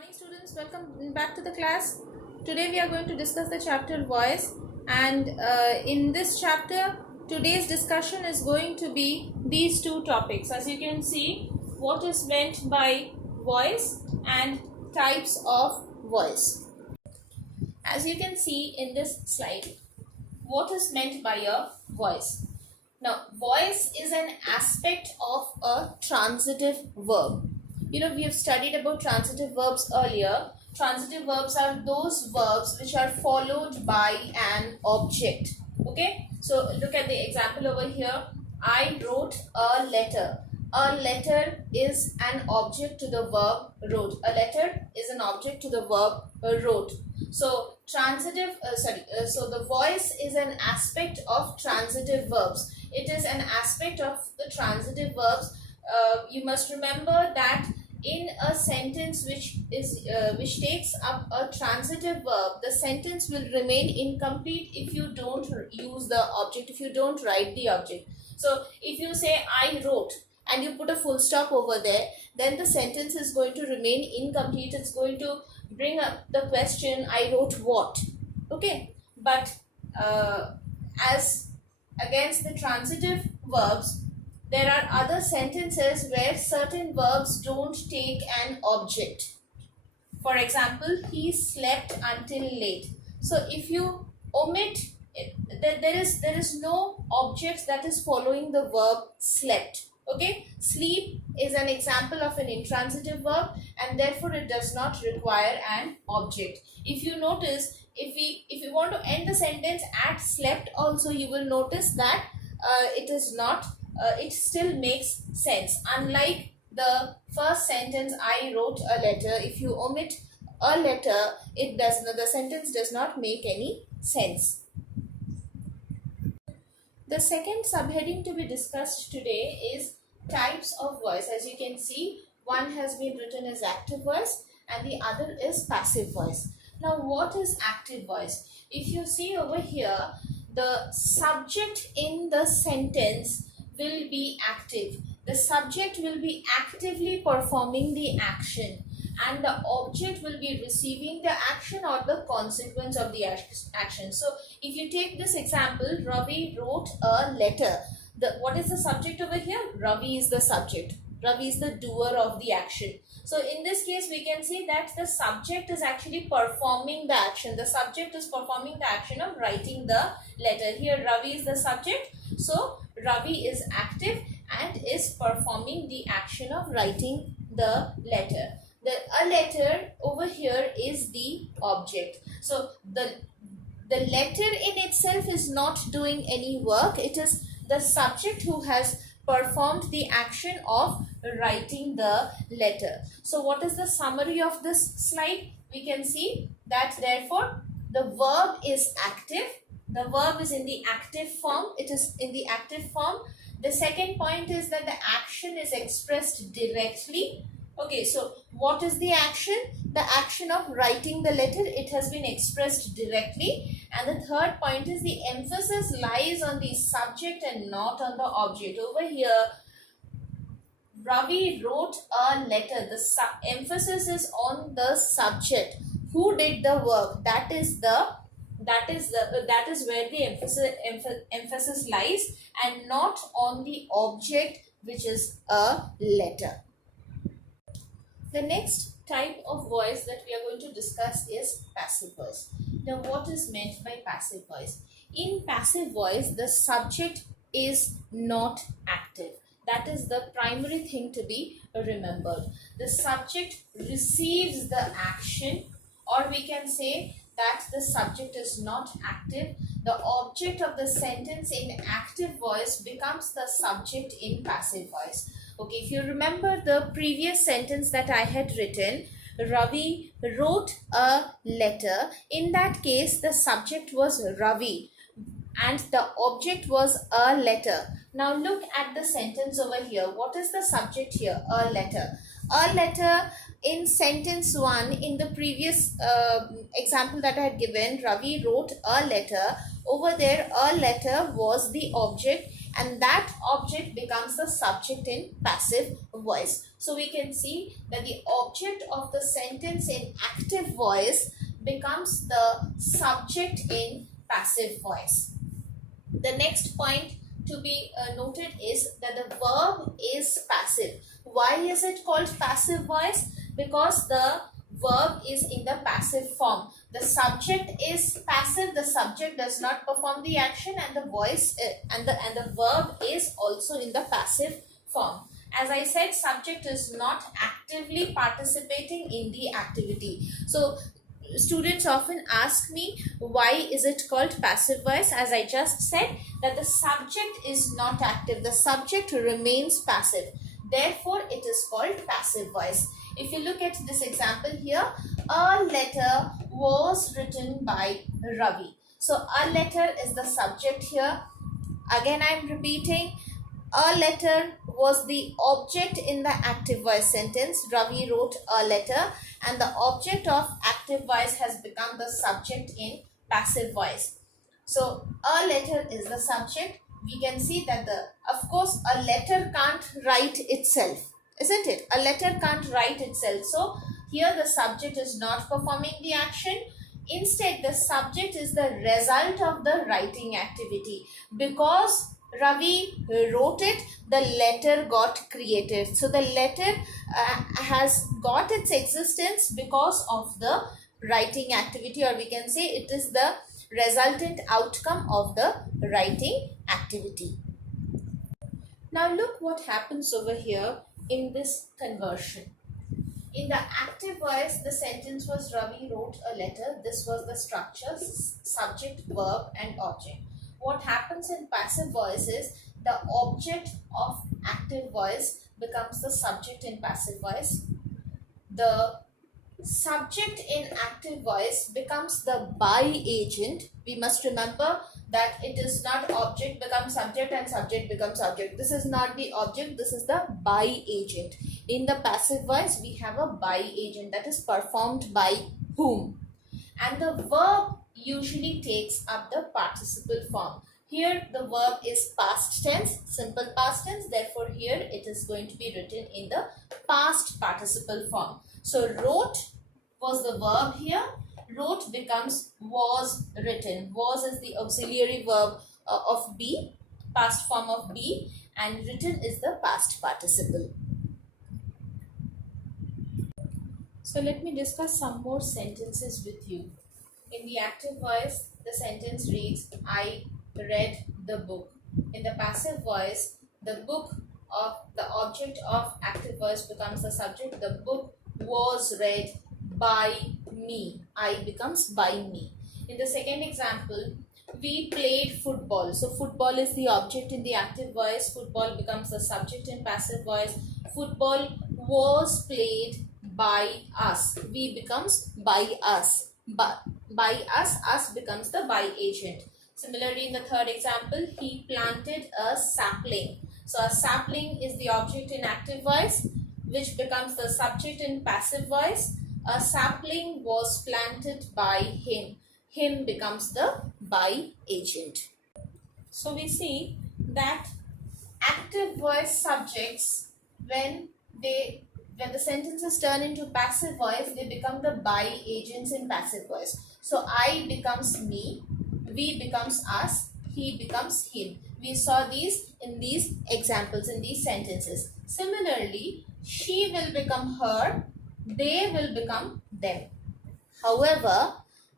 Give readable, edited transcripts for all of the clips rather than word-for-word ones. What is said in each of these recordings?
Morning students, welcome back to the class. Today we are going to discuss the chapter voice, and in this chapter today's discussion is going to be these two topics. As you can see, what is meant by voice and types of voice. As you can see in this slide, what is meant by a voice? Now, voice is an aspect of a transitive verb. We have studied about transitive verbs earlier. Transitive verbs are those verbs which are followed by an object. Okay, so look at the example over here. I wrote a letter. A letter is an object to the verb wrote. A letter is an object to the verb wrote. So so the voice is an aspect of transitive verbs. It is an aspect of the transitive verbs. You must remember that in a sentence which takes up a transitive verb, the sentence will remain incomplete if you don't use the object, if you don't write the object. So if you say I wrote and you put a full stop over there, then the sentence is going to remain incomplete. It's going to bring up the question, I wrote what? Okay, but as against the transitive verbs, there are other sentences where certain verbs don't take an object. For example, he slept until late. So if you omit it, there is no object that is following the verb slept. Okay, sleep is an example of an intransitive verb, and therefore it does not require an object. If you notice, if you want to end the sentence at slept also, you will notice that it still makes sense. Unlike the first sentence, I wrote a letter, if you omit a letter, the sentence does not make any sense. The second subheading to be discussed today is types of voice. As you can see, one has been written as active voice and the other is passive voice. Now, what is active voice? If you see over here, the subject in the sentence will be active. The subject will be actively performing the action, and the object will be receiving the action or the consequence of the action. So if you take this example, Ravi wrote a letter. What is the subject over here? Ravi is the subject. Ravi is the doer of the action. So in this case, we can see that the subject is actually performing the action. The subject is performing the action of writing the letter. Here Ravi is the subject. So Ravi is active and is performing the action of writing the letter. A letter over here is the object. So the letter in itself is not doing any work. It is the subject who has performed the action of writing the letter. So what is the summary of this slide? We can see that therefore the verb is active. The verb is in the active form. It is in the active form. The second point is that the action is expressed directly. Okay, so what is the action? The action of writing the letter, it has been expressed directly. And the third point is the emphasis lies on the subject and not on the object. Over here, Ravi wrote a letter. The emphasis is on the subject. Who did the work? That is where the emphasis lies, and not on the object, which is a letter. The next type of voice that we are going to discuss is passive voice. Now, what is meant by passive voice? In passive voice, the subject is not active. That is the primary thing to be remembered. The subject receives the action, or we can say that the subject is not active. The object of the sentence in active voice becomes the subject in passive voice. Okay, if you remember the previous sentence that I had written, Ravi wrote a letter. In that case, the subject was Ravi and the object was a letter. Now look at the sentence over here. What is the subject here? A letter. A letter in sentence 1, in the previous example that I had given, Ravi wrote a letter. Over there, a letter was the object and that object becomes the subject in passive voice. So we can see that the object of the sentence in active voice becomes the subject in passive voice. The next point to be noted is that the verb is passive. Why is it called passive voice? Because the verb is in the passive form. The subject is passive, the subject does not perform the action, and the voice and the verb is also in the passive form. As I said, subject is not actively participating in the activity. So students often ask me, why is it called passive voice? As I just said, that the subject is not active, the subject remains passive, therefore it is called passive voice. If you look at this example here, a letter was written by Ravi. So a letter is the subject here. Again I am repeating, a letter was the object in the active voice sentence. Ravi wrote a letter, and the object of active voice has become the subject in passive voice. So a letter is the subject. We can see that of course a letter can't write itself, isn't it? A letter can't write itself. So here the subject is not performing the action. Instead, the subject is the result of the writing activity. Because Ravi wrote it, the letter got created. So the letter has got its existence because of the writing activity, or we can say it is the resultant outcome of the writing activity. Now look what happens over here in this conversion. In the active voice, the sentence was Ravi wrote a letter. This was the structure, subject, verb and object. What happens in passive voice is the object of active voice becomes the subject in passive voice. The subject in active voice becomes the by agent. We must remember that it is not object becomes subject and subject becomes object. This is not the object, this is the by agent. In the passive voice, we have a by agent, that is performed by whom. And the verb usually takes up the participle form. Here the verb is past tense, simple past tense, therefore here it is going to be written in the past participle form. So wrote was the verb here, wrote becomes was written. Was is the auxiliary verb of be, past form of be, and written is the past participle. So let me discuss some more sentences with you. In the active voice, the sentence reads, I read the book. In the passive voice, the book of the object of active voice becomes the subject. The book was read by me. I becomes by me. In the second example, we played football. So football is the object in the active voice. Football becomes the subject in passive voice. Football was played by us. We becomes by us. By us becomes the by agent. Similarly, in the third example, he planted a sapling. So a sapling is the object in active voice, which becomes the subject in passive voice. A sapling was planted by him. Him becomes the by agent. So we see that active voice subjects, when the sentences turn into passive voice, they become the by agents in passive voice. So I becomes me, we becomes us, he becomes him. We saw these in these examples, in these sentences. Similarly, she will become her, they will become them. However,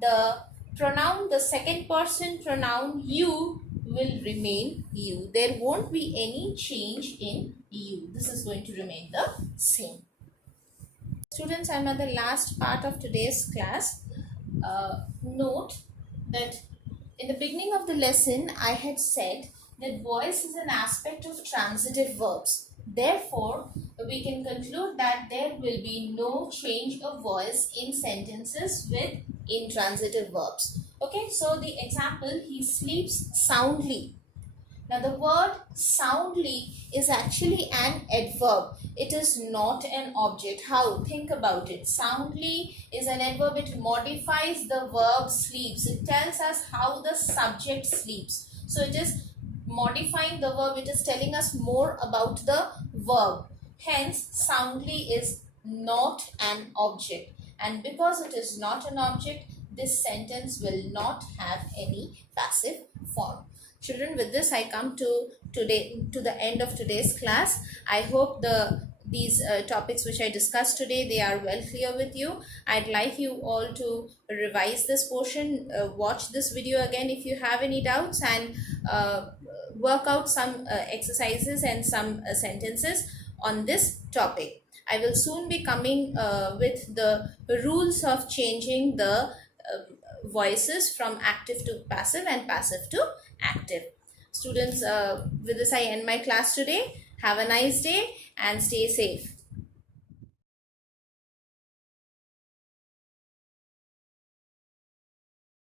the pronoun, the second person pronoun you will remain you. There won't be any change in you. This is going to remain the same. Students, I am at the last part of today's class. Note that in the beginning of the lesson, I had said that voice is an aspect of transitive verbs. Therefore, we can conclude that there will be no change of voice in sentences with intransitive verbs. Okay, so the example, he sleeps soundly. Now the word soundly is actually an adverb. It is not an object. How? Think about it. Soundly is an adverb. It modifies the verb sleeps. It tells us how the subject sleeps. So it is modifying the verb, it is telling us more about the verb. Hence, soundly is not an object. And because it is not an object, this sentence will not have any passive form. Children, with this I come to the end of today's class. I hope these topics which I discussed today, they are well clear with you. I'd like you all to revise this portion, watch this video again if you have any doubts, and work out some exercises and some sentences on this topic. I will soon be coming with the rules of changing the voices from active to passive and passive to active. Students, with this I end my class today. Have a nice day and stay safe.